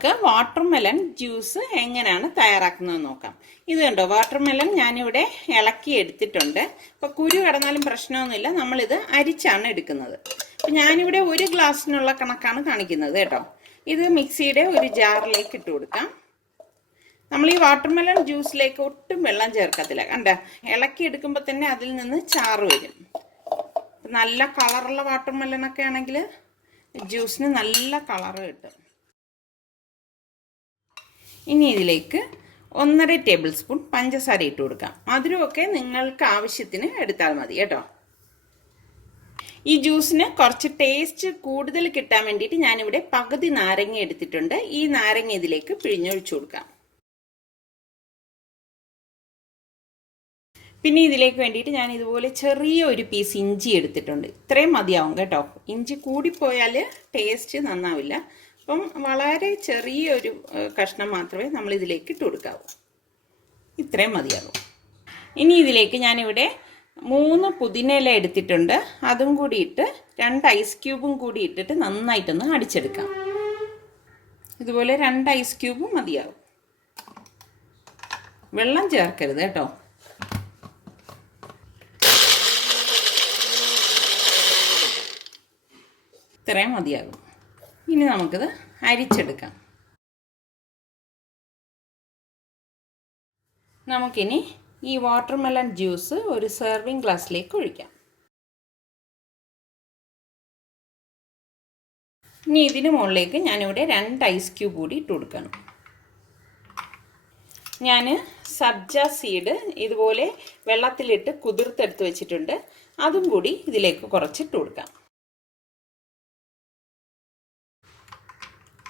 നമുക്ക് watermelon juice എങ്ങനെയാണ് തയ്യാറാക്കുന്നത് നോക്കാം. ഇത് കണ്ടോ, വാട്ടർമെലൺ ഞാനിവിടെ ഇളക്കി എടുത്തിട്ടുണ്ട്. അപ്പോൾ കുരു കടന്നാലും പ്രശ്നമൊന്നുമില്ല, നമ്മളിത് അരിച്ചാണ് എടുക്കുന്നത്. അപ്പോൾ ഞാനിവിടെ 1 ഗ്ലാസ്സിനുള്ള കണക്കാണ് കാണിക്കുന്നത് കേട്ടോ. ഇത് മിക്സിയുടെ ഒരു ജാറിലേക്ക് ഇട്ട് കൊടുക്കാം. നമ്മൾ ഈ വാട്ടർമെലൺ ജ്യൂസിലേക്ക് ഒട്ടും വെള്ളം ചേർക്കത്തില്ല. കണ്ട, ഇളക്കി എടുക്കുമ്പോൾ തന്നെ അതിൽ നിന്ന് ചാറ് വരും. നല്ല കളറുള്ള വാട്ടർമെലണൊക്കെ ആണെങ്കിൽ ജ്യൂസിന് നല്ല കളറ് കിട്ടും. ഇനി ഇതിലേക്ക് 1.5 ടേബിൾ സ്പൂൺ പഞ്ചസാര ഇട്ട് കൊടുക്കാം. മധുരമൊക്കെ നിങ്ങൾക്ക് ആവശ്യത്തിന് എടുത്താൽ മതി കേട്ടോ. ഈ ജ്യൂസിന് കുറച്ച് ടേസ്റ്റ് കൂടുതൽ കിട്ടാൻ വേണ്ടിയിട്ട് ഞാനിവിടെ പകുതി നാരങ്ങ എടുത്തിട്ടുണ്ട്. ഈ നാരങ്ങ ഇതിലേക്ക് പിഴിഞ്ഞൊഴിച്ചു കൊടുക്കാം. പിന്നെ ഇതിലേക്ക് വേണ്ടിയിട്ട് ഞാൻ ഇതുപോലെ ചെറിയ ഒരു പീസ് ഇഞ്ചി എടുത്തിട്ടുണ്ട്. ഇത്രയും മതിയാവും കേട്ടോ. ഇഞ്ചി കൂടിപ്പോയാൽ ടേസ്റ്റ് നന്നാവില്ല. അപ്പം വളരെ ചെറിയൊരു കഷ്ണം മാത്രമേ നമ്മൾ ഇതിലേക്ക് ഇട്ട് കൊടുക്കാവൂ. ഇത്രയും മതിയാകും. ഇനി ഇതിലേക്ക് ഞാനിവിടെ 3 പുതിനയില എടുത്തിട്ടുണ്ട്. അതും കൂടി ഇട്ട് 2 ഐസ് ക്യൂബും കൂടി ഇട്ടിട്ട് നന്നായിട്ടൊന്ന് അടിച്ചെടുക്കാം. ഇതുപോലെ 2 ഐസ് ക്യൂബും മതിയാകും. വെള്ളം ചേർക്കരുത് കേട്ടോ. ഇത്രയും മതിയാകും. ഇനി നമുക്കിത് അരിച്ചെടുക്കാം. നമുക്കിനി ഈ വാട്ടർമെലൺ ജ്യൂസ് ഒരു സെർവിങ് ഗ്ലാസ്സിലേക്ക് ഒഴിക്കാം. ഇനി ഇതിന് മുകളിലേക്ക് ഞാനിവിടെ 2 ഐസ് ക്യൂബ് കൂടി ഇട്ട് കൊടുക്കണം. ഞാൻ സബ്ജ സീഡ് ഇതുപോലെ വെള്ളത്തിലിട്ട് കുതിർത്തെടുത്ത് വെച്ചിട്ടുണ്ട്. അതും കൂടി ഇതിലേക്ക് കുറച്ചിട്ട് കൊടുക്കാം.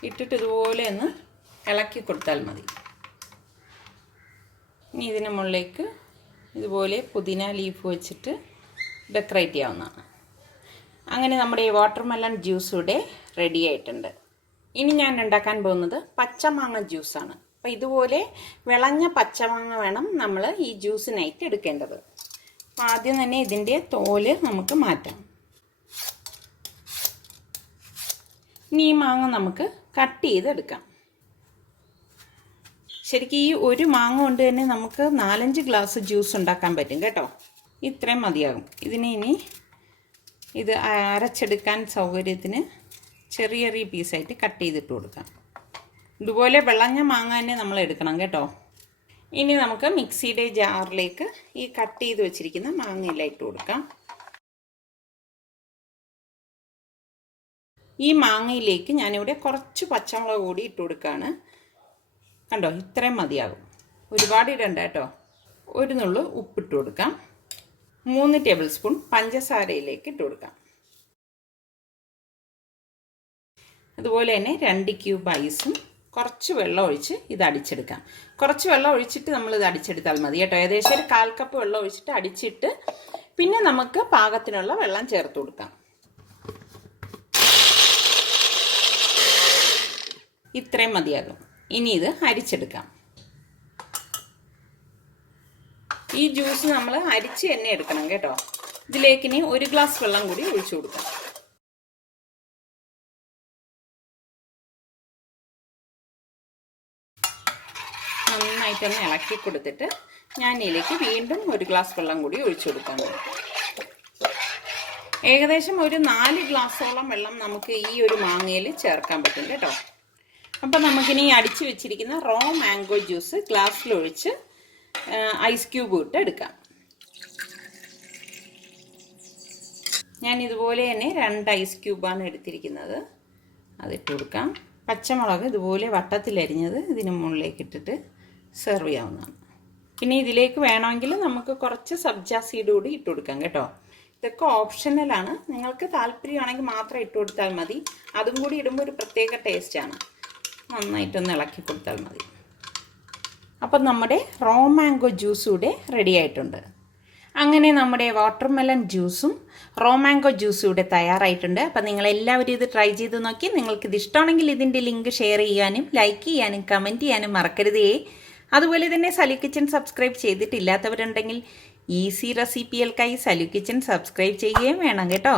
ഇട്ടിട്ട് ഇതുപോലെ ഒന്ന് ഇളക്കി കൊടുത്താൽ മതി. ഇനി ഇതിന് മുകളിലേക്ക് ഇതുപോലെ പുതിന ലീഫ് വെച്ചിട്ട് ഡെക്കറേറ്റ് ചെയ്യാവുന്നതാണ്. അങ്ങനെ നമ്മുടെ ഈ വാട്ടർമെലൺ ജ്യൂസ് ഇവിടെ റെഡി ആയിട്ടുണ്ട്. ഇനി ഞാൻ ഉണ്ടാക്കാൻ പോകുന്നത് പച്ചമാങ്ങ ജ്യൂസാണ്. അപ്പോൾ ഇതുപോലെ വിളഞ്ഞ പച്ചമാങ്ങ വേണം നമ്മൾ ഈ ജ്യൂസിനായിട്ട് എടുക്കേണ്ടത്. അപ്പോൾ ആദ്യം തന്നെ ഇതിൻ്റെ തോല് നമുക്ക് മാറ്റാം. ഇനി ഈ മാങ്ങ നമുക്ക് കട്ട് ചെയ്തെടുക്കാം. ശരിക്കും ഈ ഒരു മാങ്ങ കൊണ്ട് തന്നെ നമുക്ക് 4-5 ഗ്ലാസ് ജ്യൂസ് ഉണ്ടാക്കാൻ പറ്റും കേട്ടോ. ഇത്രയും മതിയാകും. ഇതിനെ ഇനി ഇത് അരച്ചെടുക്കാൻ സൗകര്യത്തിന് ചെറിയ ചെറിയ പീസായിട്ട് കട്ട് ചെയ്തിട്ട് കൊടുക്കാം. ഇതുപോലെ വിളഞ്ഞ മാങ്ങ തന്നെ നമ്മൾ എടുക്കണം കേട്ടോ. ഇനി നമുക്ക് മിക്സിയുടെ ജാറിലേക്ക് ഈ കട്ട് ചെയ്ത് വെച്ചിരിക്കുന്ന മാങ്ങയെല്ലാം ഇട്ട് കൊടുക്കാം. ഈ മാങ്ങയിലേക്ക് ഞാനിവിടെ കുറച്ച് പച്ചമുളക് കൂടി ഇട്ട് കൊടുക്കുകയാണ്. കണ്ടോ, ഇത്രയും മതിയാകും. ഒരുപാട് ഇടണ്ട കേട്ടോ. ഒരു നുള്ളു ഉപ്പിട്ട് കൊടുക്കാം. 3 ടേബിൾ സ്പൂൺ പഞ്ചസാരയിലേക്ക് ഇട്ട് കൊടുക്കാം. അതുപോലെ തന്നെ 2 ക്യൂബ് ഐസും കുറച്ച് വെള്ളം ഒഴിച്ച് ഇത് അടിച്ചെടുക്കാം. കുറച്ച് വെള്ളം ഒഴിച്ചിട്ട് നമ്മളിത് അടിച്ചെടുത്താൽ മതി കേട്ടോ. ഏകദേശം ഒരു 1/4 കപ്പ് വെള്ളം ഒഴിച്ചിട്ട് അടിച്ചിട്ട് പിന്നെ നമുക്ക് പാകത്തിനുള്ള വെള്ളം ചേർത്ത് കൊടുക്കാം. ഇത്രയും മതിയാകും. ഇനി ഇത് അരിച്ചെടുക്കാം. ഈ ജ്യൂസ് നമ്മൾ അരിച്ച് തന്നെ എടുക്കണം കേട്ടോ. ഇതിലേക്ക് ഇനി 1 ഗ്ലാസ് വെള്ളം കൂടി ഒഴിച്ചു കൊടുക്കാം. നന്നായിട്ടൊന്ന് ഇളക്കി കൊടുത്തിട്ട് ഞാൻ ഇതിലേക്ക് വീണ്ടും 1 ഗ്ലാസ് വെള്ളം കൂടി ഒഴിച്ചു കൊടുക്കാൻ പോകും. ഏകദേശം ഒരു 4 ഗ്ലാസോളം വെള്ളം നമുക്ക് ഈ ഒരു മാങ്ങയിൽ ചേർക്കാൻ പറ്റും കേട്ടോ. അപ്പം നമുക്കിനി അടിച്ചു വെച്ചിരിക്കുന്ന റോ മാംഗോ ജ്യൂസ് ഗ്ലാസ്സിലൊഴിച്ച് ഐസ് ക്യൂബ് ഇട്ട് എടുക്കാം. ഞാൻ ഇതുപോലെ തന്നെ 2 ഐസ് ക്യൂബാണ് എടുത്തിരിക്കുന്നത്. അതിട്ട് കൊടുക്കാം. പച്ചമുളക് ഇതുപോലെ വട്ടത്തിലരിഞ്ഞത് ഇതിന് മുകളിലേക്ക് ഇട്ടിട്ട് സെർവ് ചെയ്യാവുന്നതാണ്. പിന്നെ ഇതിലേക്ക് വേണമെങ്കിൽ നമുക്ക് കുറച്ച് സബ്ജ സീഡ് കൂടി ഇട്ട് കൊടുക്കാം കേട്ടോ. ഇതൊക്കെ ഓപ്ഷണലാണ്. നിങ്ങൾക്ക് താല്പര്യമാണെങ്കിൽ മാത്രം ഇട്ട് കൊടുത്താൽ മതി. അതും കൂടി ഇടുമ്പോൾ ഒരു പ്രത്യേക ടേസ്റ്റാണ്. നന്നായിട്ടൊന്ന് ഇളക്കി കൊടുത്താൽ മതി. അപ്പം നമ്മുടെ റോ മാംഗോ ജ്യൂസ് ഇവിടെ റെഡി ആയിട്ടുണ്ട്. അങ്ങനെ നമ്മുടെ വാട്ടർമെലൺ ജ്യൂസും റോ മാംഗോ ജ്യൂസും ഇവിടെ തയ്യാറായിട്ടുണ്ട്. അപ്പം നിങ്ങളെല്ലാവരും ഇത് ട്രൈ ചെയ്ത് നോക്കി. നിങ്ങൾക്കിത് ഇഷ്ടമാണെങ്കിൽ ഇതിൻ്റെ ലിങ്ക് ഷെയർ ചെയ്യാനും ലൈക്ക് ചെയ്യാനും കമൻറ്റ് ചെയ്യാനും മറക്കരുതേ. അതുപോലെ തന്നെ സലു കിച്ചൻ സബ്സ്ക്രൈബ് ചെയ്തിട്ടില്ലാത്തവരുണ്ടെങ്കിൽ ഈസി റെസിപ്പികൾക്കായി സലു കിച്ചൻ സബ്സ്ക്രൈബ് ചെയ്യുകയും വേണം കേട്ടോ.